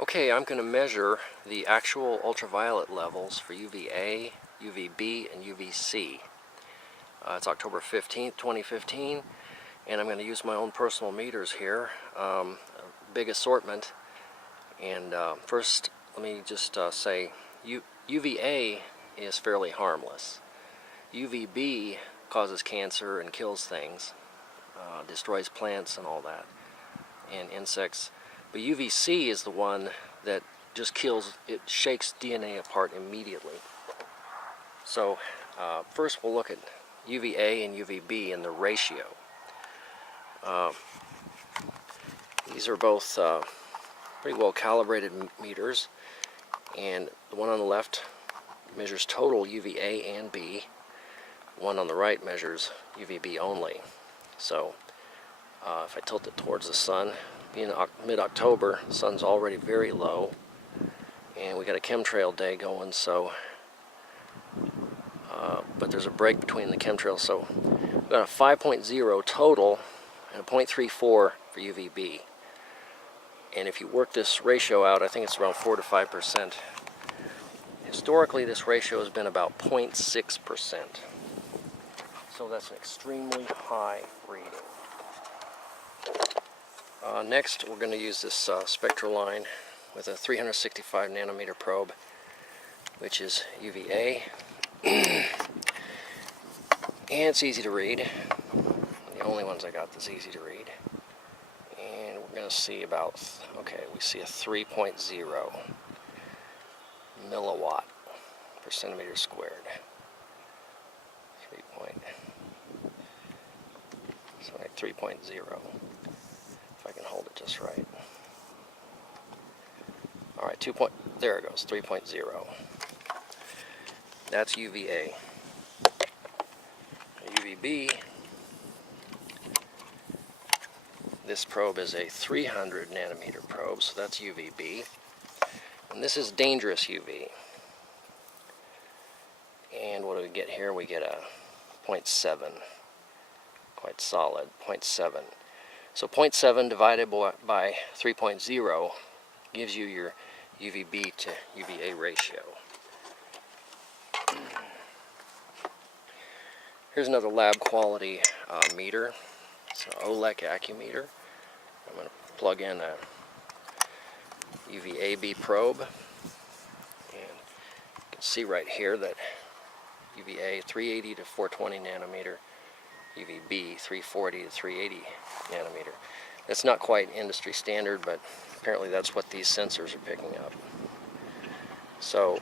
Okay, I'm going to measure the actual ultraviolet levels for UVA, UVB, and UVC. It's October 15th, 2015, and I'm going to use my own personal meters here, a big assortment. And first, let me just say UVA is fairly harmless. UVB causes cancer and kills things, destroys plants and all that, and insects. But UVC is the one that just kills, it shakes DNA apart immediately. So first we'll look at UVA and UVB and the ratio. These are both pretty well calibrated meters, and the one on the left measures total UVA and B. The one on the right measures UVB only. So if I tilt it towards the sun, being mid-October, the sun's already very low, and we got a chemtrail day going, so but there's a break between the chemtrails, so we've got a 5.0 total and a 0.34 for UVB. And if you work this ratio out, I think it's around 4 to 5%. Historically, this ratio has been about 0.6%. So that's an extremely high reading. Next, we're going to use this spectral line with a 365 nanometer probe, which is UVA. And it's easy to read. The only ones I got that's easy to read. And we're going to see about, okay, we see a 3.0 milliwatt per centimeter squared. So like 3.0. If I can hold it just right. Alright, there it goes, 3.0. That's UVA. UVB, this probe is a 300 nanometer probe, so that's UVB. And this is dangerous UV. And what do we get here? We get a 0.7. Quite solid, 0.7. So 0.7 divided by 3.0 gives you your UVB to UVA ratio. Here's another lab quality meter. It's an OLEC accumeter. I'm going to plug in a UVAB probe. And you can see right here that UVA 380 to 420 nanometer. UVB 340 to 380 nanometer. That's not quite industry standard, but apparently that's what these sensors are picking up. So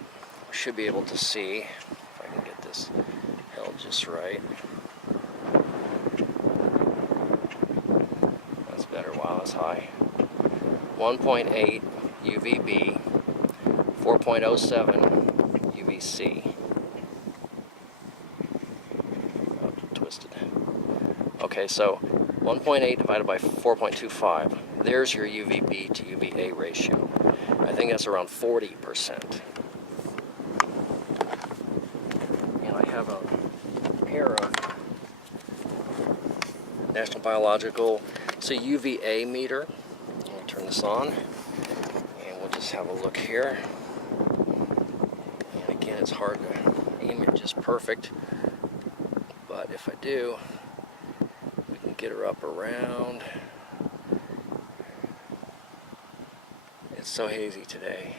we should be able to see, if I can get this held just right. That's better. Wow, that's high. 1.8 UVB, 4.07 UVC. Okay, so 1.8 divided by 4.25. There's your UVB to UVA ratio. I think that's around 40%. And I have a pair of National Biological, it's a UVA meter. I'll turn this on, and we'll just have a look here. And again, it's hard to aim it just perfect, but if I do, get her up around. It's so hazy today.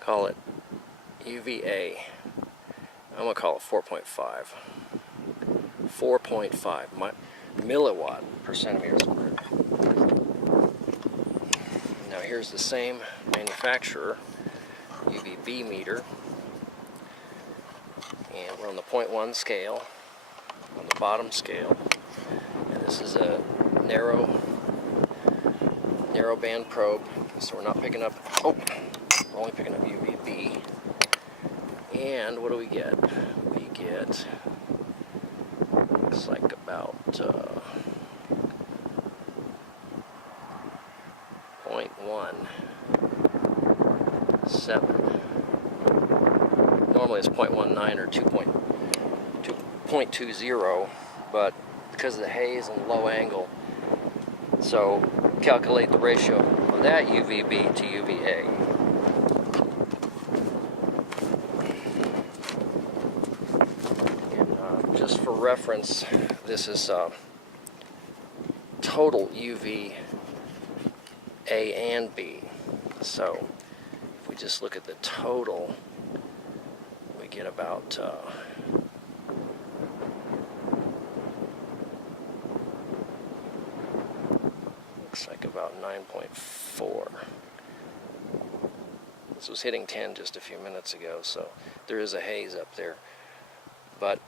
Call it UVA. I'm going to call it 4.5. 4.5 milliwatt per centimeter squared. Now here's the same manufacturer, UVB meter. And we're on the 0.1 scale, on the bottom scale. This is a narrow band probe, so we're not picking up, we're only picking up UVB. And what do we get? We get, looks like about 0.17. Normally it's 0.19 or 2.20, but because of the haze and the low angle, so calculate the ratio of that UVB to UVA. And just for reference, this is total UV A and B. So if we just look at the total, we get about looks like about 9.4. This was hitting 10 just a few minutes ago, so there is a haze up there. But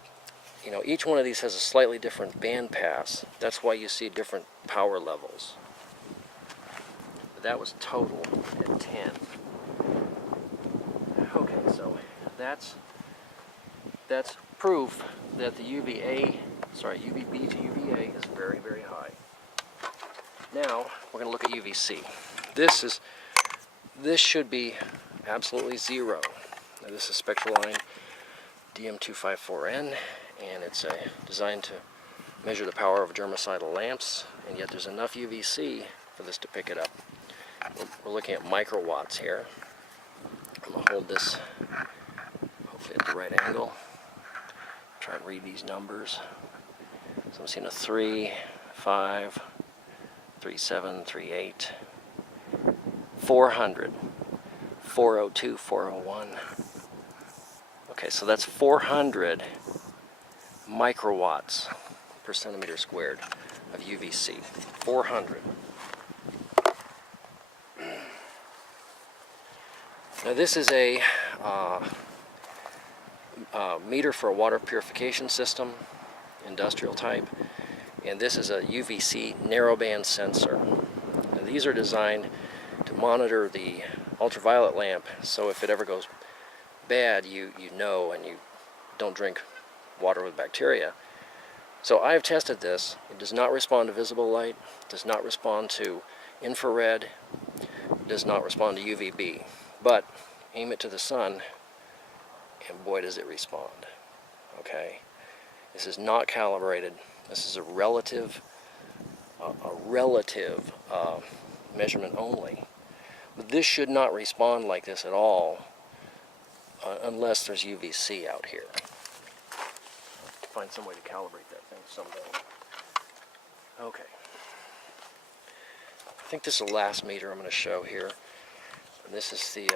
you know, each one of these has a slightly different band pass. That's why you see different power levels. But that was total at 10. Okay, so that's proof that the UVB to UVA is very, very high. Now we're going to look at UVC. This should be absolutely zero. Now, this is spectral line DM254N, and it's designed to measure the power of germicidal lamps, and yet there's enough UVC for this to pick it up. We're looking at microwatts here. I'm going to hold this hopefully at the right angle. Try and read these numbers. So I'm seeing a 3, 5, 3.7, 3.8, 400, 402, 401. Okay, so that's 400 microwatts per centimeter squared of UVC. 400. Now this is a meter for a water purification system, industrial type, and this is a UVC narrowband sensor. Now, these are designed to monitor the ultraviolet lamp, so if it ever goes bad, you know, and you don't drink water with bacteria. So I have tested this. It does not respond to visible light, does not respond to infrared, does not respond to UVB. But aim it to the sun, and boy does it respond. Okay, this is not calibrated. This is a relative measurement only. But this should not respond like this at all unless there's UVC out here. I'll have to find some way to calibrate that thing someday. Okay. I think this is the last meter I'm going to show here. And this is the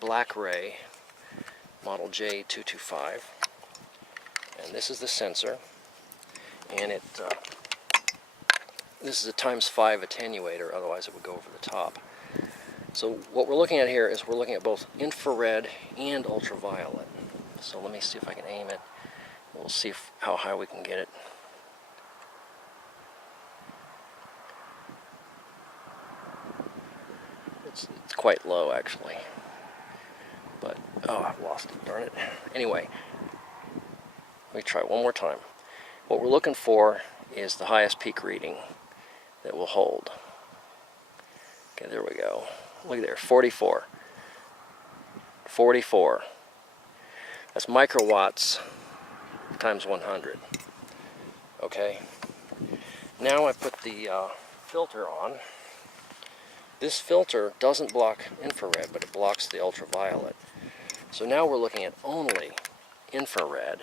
Black Ray model J225. And this is the sensor. And this is a ×5 attenuator, otherwise it would go over the top. So what we're looking at here is we're looking at both infrared and ultraviolet. So let me see if I can aim it. We'll see how high we can get it. It's quite low actually. But, oh, I've lost it, darn it. Anyway, let me try one more time. What we're looking for is the highest peak reading that will hold. Okay, there we go. Look there, 44. 44. That's microwatts times 100. Okay. Now I put the filter on. This filter doesn't block infrared, but it blocks the ultraviolet. So now we're looking at only infrared.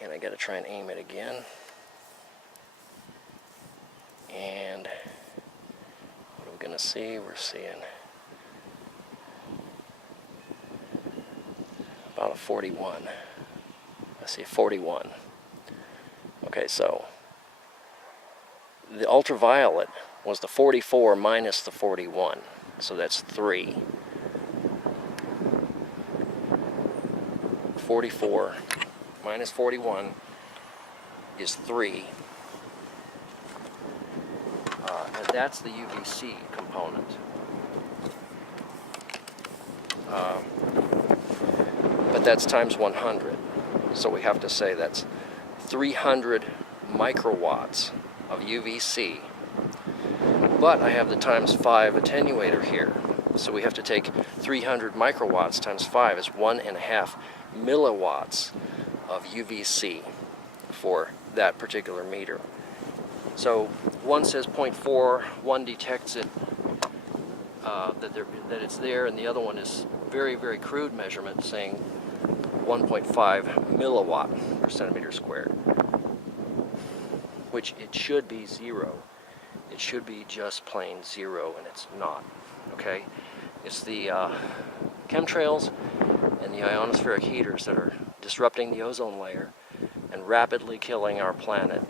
And I got to try and aim it again. And what are we going to see? We're seeing about a 41. I see 41. Okay, so the ultraviolet was the 44 minus the 41. So that's 3. 44 minus 41 is 3. And that's the UVC component. But that's times 100. So we have to say that's 300 microwatts of UVC. But I have the ×5 attenuator here. So we have to take 300 microwatts times 5 is 1.5 milliwatts of UVC for that particular meter. So one says 0.4, one detects it that it's there, and the other one is very, very crude measurement saying 1.5 milliwatt per centimeter squared, which it should be 0. It should be just plain 0, and it's not. Okay, it's the chemtrails and the ionospheric heaters that are disrupting the ozone layer and rapidly killing our planet.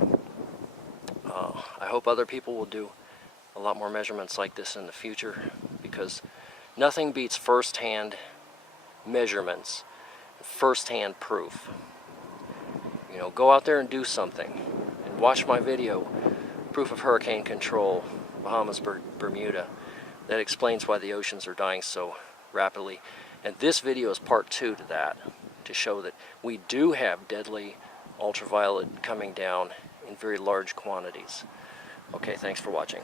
I hope other people will do a lot more measurements like this in the future, because nothing beats first-hand measurements, first-hand proof. You know, go out there and do something, and watch my video, Proof of Hurricane Control, Bahamas, Bermuda, that explains why the oceans are dying so rapidly. And this video is part 2 to that, to show that we do have deadly ultraviolet coming down in very large quantities. Okay, thanks for watching.